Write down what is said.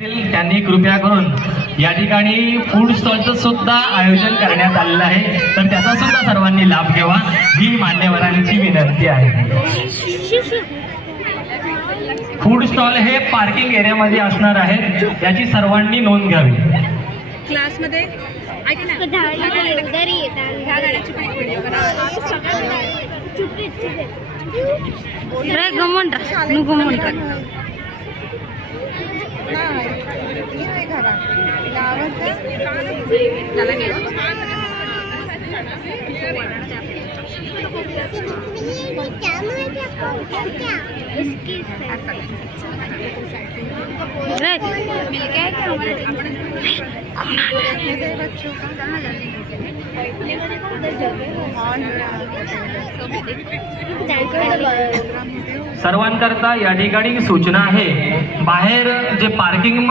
त्यांनी कृपया करून या ठिकाणी फूड स्टॉलचं सुद्धा आयोजन करण्यात आलेलं आहे, तर त्याचा सुद्धा सर्वांनी लाभ घ्यावा ही मान्यवरांची विनंती आहे। फूड स्टॉल हे पार्किंग एरियामध्ये असणार आहेत, याची सर्वांनी नोंद घ्यावी। क्लासमध्ये सर्वांकरता या ठिकाणी सूचना आहे, बाहेर जे पार्किंग